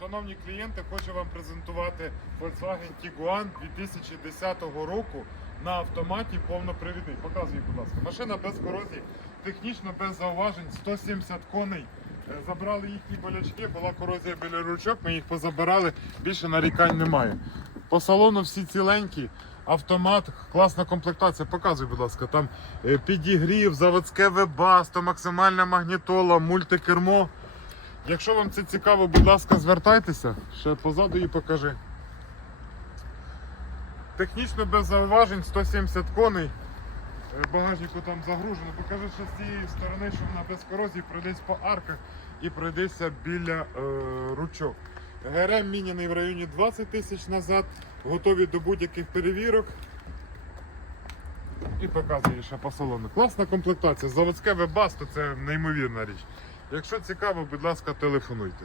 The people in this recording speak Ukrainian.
Шановні клієнти, хочу вам презентувати Volkswagen Tiguan 2010 року на автоматі повнопривідний. Показуй, будь ласка. Машина без корозії, технічно без зауважень, 170 коней. Е, Забрали їхні болячки, була корозія біля ручок, ми їх позабирали, більше нарікань немає. По салону всі ціленькі, автомат, класна комплектація. Показуй, будь ласка, там е, підігрів, заводське вебасто, максимальна магнітола, мультикермо. Якщо вам це цікаво, будь ласка, звертайтеся. Ще позаду її покажи. Технічно без зауважень 170 коней. Е, Багажнику там загружено. Покажи ще з цієї сторони, що вона без корозії, пройдись по арках і пройдися біля е, ручок. ГРМ міняний в районі 20 тисяч назад, готові до будь-яких перевірок. І показує ще по салону. Класна комплектація. Заводське вебасто це неймовірна річ. Якщо цікаво, будь ласка, телефонуйте.